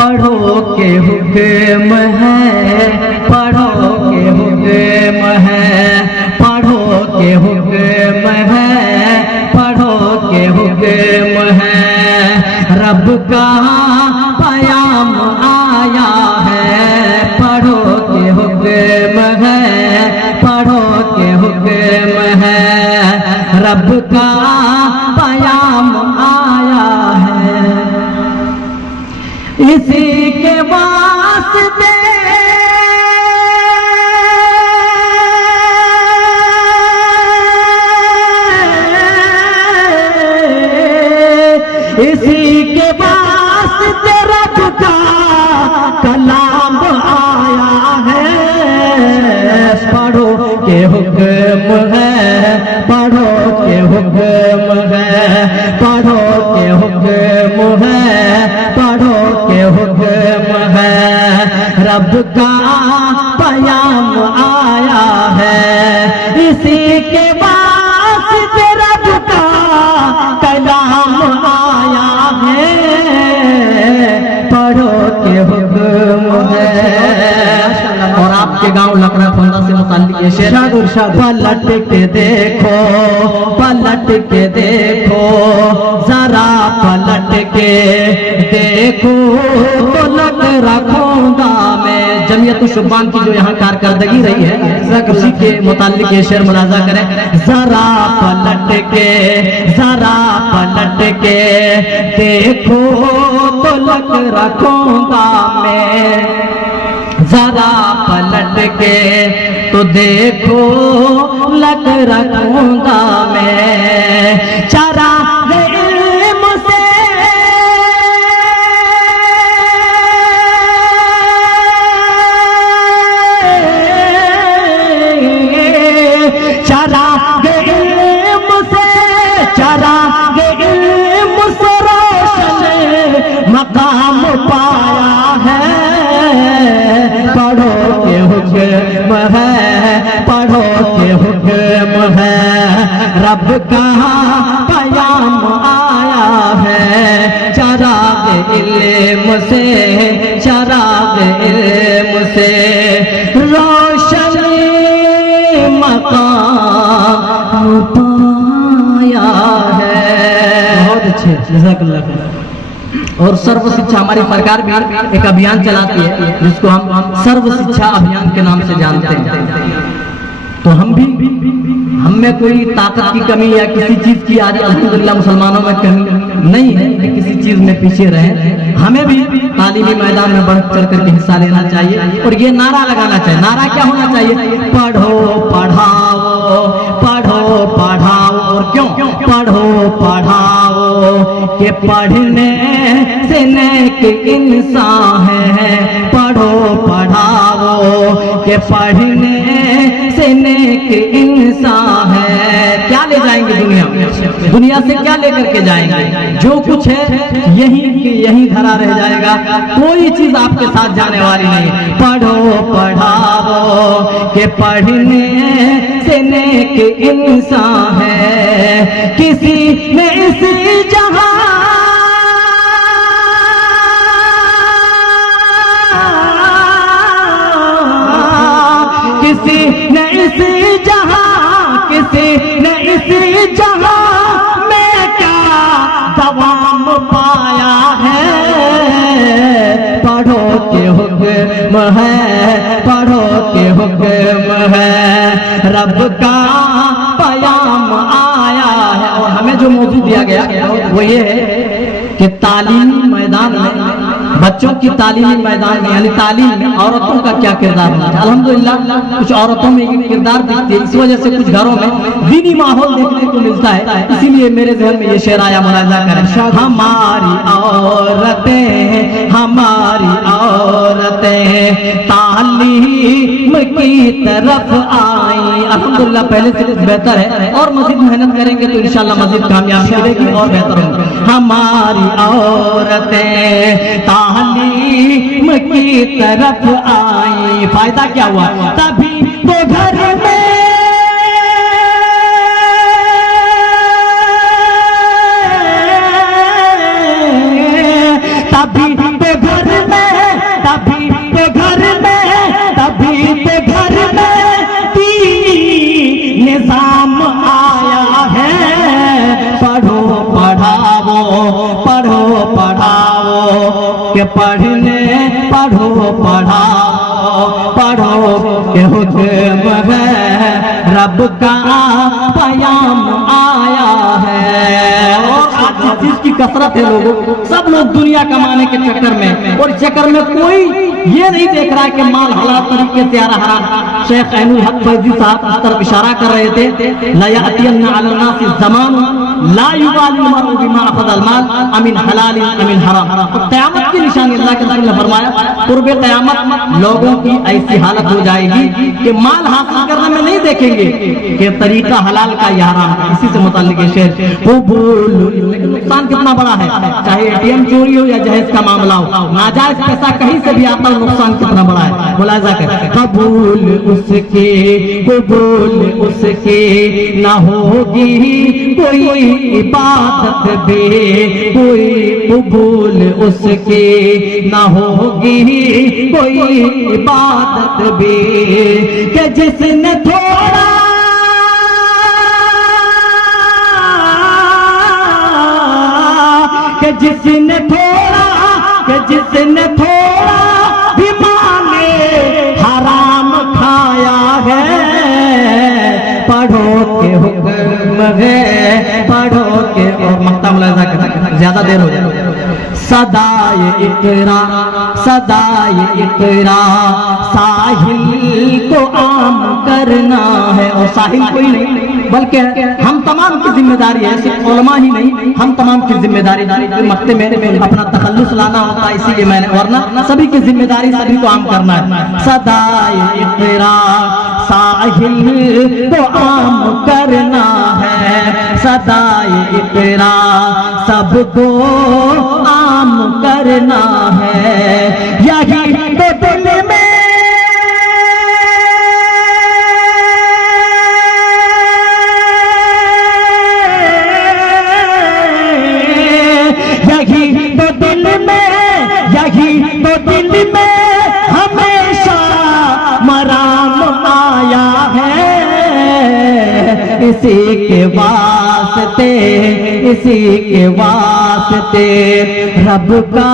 पढ़ो के हुक्म है, पढ़ो के हुक्म है, पढ़ो के हुक्म है, पढ़ो के हुक्म है। रब का पयाम आया है, पढ़ो के हुक्म है, पढ़ो के हुक्म है। रब का पयाम आया है, इसी के वास्ते इसी के वास्ते रब का कलाम आया है। पढ़ो के हुक्म है, पढ़ो के हुक्म है, पढ़ो के हुक्म है, पढ़ो के हुक्म है। रब का पयाम आया है, इसी के वास्ते रब का कलाम आया है। पढ़ो के हुक्म है। और आपके गांव लकड़ा खोंदा से मुताल्लिक ये शेर, पलट के देखो, पलट के देखो, जरा पलट के देखो तो लकड़ा खोंदा में जमियत शुबान की जो यहाँ कारकर्दगी रही है, उसी के मुताल्लिक ये शेर मुलाजा करें। जरा पलट के, जरा पलट के देखो तो लकड़ा खोंदा में, जरा पलट के तो देखो लकड़ा खोंदा में। चराग़ इल्म से चराग़ इल्म से, चराग़ इल्म से रोशन मकाम पाया है। पढ़ो के हुक्म है, पढ़ो के हुक्म है। रब का पयाम आया है, चराग़ इल्म से, चराग़ इल्म से रोशनी मकाम पाया है। बहुत अच्छे, जज़ाकल्लाह खैर। और सर्व शिक्षा हमारी सरकार भी एक अभियान चलाती है जिसको हम सर्व शिक्षा अभियान के नाम से जानते हैं। तो हम में कोई ताकत की कमी या किसी चीज की आज अल्हम्दुलिल्लाह मुसलमानों में कमी नहीं है कि किसी चीज में पीछे रहे। हमें भी तालीमी मैदान में बढ़ चढ़ करके हिस्सा लेना चाहिए और ये नारा लगाना चाहिए। नारा क्या होना चाहिए? पढ़ो पढ़ाओ, पढ़ो पढ़ाओ। और क्यों? पढ़ो पढ़ाओ के पढ़ने से नेक इंसान है। पढ़ो पढ़ाओ के पढ़ने से नेक इंसान है। क्या ले जाएंगे दुनिया में? दुनिया से क्या लेकर के जाएंगे? जो कुछ है यही धरा रह जाएगा। कोई चीज आपके साथ जाने वाली नहीं। पढ़ो पढ़ाओ के पढ़ने से नेक इंसान है। किसी ने इस जहां किसी ने इस जहां, किसी ने इस जहां में क्या दवाम पाया है। पढ़ो के हुक्म है, पढ़ो के हुक्म है। रब का पयाम आया है। और हमें जो मौजूद दिया गया वो ये है कि तालीमी मैदान में, बच्चों की तालीमी मैदान में यानी तालीम में औरतों का क्या किरदार होता है। अल्हम्दुलिल्लाह कुछ औरतों में ये किरदार दिखती है। इस वजह से कुछ घरों में दीनी माहौल देखने को मिलता है। इसीलिए मेरे ज़हन में ये शेर आया, मुलाजा करें। हमारी औरतें, हमारी औरतें तालीम की तरफ आई। अल्हम्दुलिल्लाह पहले से कुछ बेहतर है और मजीद मेहनत करेंगे तो इंशाअल्लाह मजीद कामयाबी मिलेगी और बेहतर होगी। हमारी औरतें तालीम की तरफ आई। फायदा क्या हुआ? तभी तो घर में तभी तो घर में घर में दीनी निजाम आया है। पढ़ो पढ़ाओ, पढ़ो पढ़ाओ के पढ़ने, पढ़ो पढ़ाओ, पढ़ो के हुक्म है रब का पयाम आया है। और आज जिस चीज की कसरत है लोगों, सब लोग दुनिया कमाने के चक्कर में, और चक्कर में कोई ये नहीं देख रहा है कि माल हलाल तरीके से आ रहा है। शेख ऐनुल हक फैजी साहब इस तरफ इशारा कर रहे थे, ला यातियन्ना अला नासि ज़मान ला युबालिल मर'उ बिमा अखज़ल माल अमिन हलाल अमिन हराम। तो क़यामत की निशानी अल्लाह के रसूल ने फरमाया, कुर्बे क़यामत लोगों की ऐसी हालत हो जाएगी कि माल हासिल करने में नहीं देखेंगे कि तरीका हलाल का या हराम का। इसी से मुताल्लिक शेर वो बोल, लेकिन नुकसान कितना बड़ा है, चाहे एटीएम चोरी हो या जहेज का मामला हो, नाजायज पैसा कहीं से भी आता हो, नुकसान कितना बड़ा है। मुलाहिजा कर, कबूल उसके, कबूल उसके ना होगी कोई इबादत बे, कोई कबूल उसके ना होगी कोई इबादत बे, कि जिसने थोड़ा कि जिसने थोड़ा, कि जिसने थोड़ा भी माने हराम खाया है। पढ़ो के हुक्म है, पढ़ो के, और मक्ता मुलाहिजा कर, ज्यादा देर हो जाए। सदाए इकरा, सदाए इकरा साहिल को आम करना है। और साहिल कोई नहीं बल्कि हम तमाम की जिम्मेदारी है, सिर्फ उलमा ही नहीं, हम तमाम की जिम्मेदारी। मक्ते में अपना तखल्लुस लाना होता है, इसीलिए मैंने, वरना सभी की जिम्मेदारी सभी को आम करना है। सदाए इकरा साहिल को आम करना है, सदाए इकरा सबको आम करना है। यही तो दिल में, यही तो दिल में, यही तो दिल में हमेशा मराम आया है। इसी के वास्ते, इसी के वास्ते रब का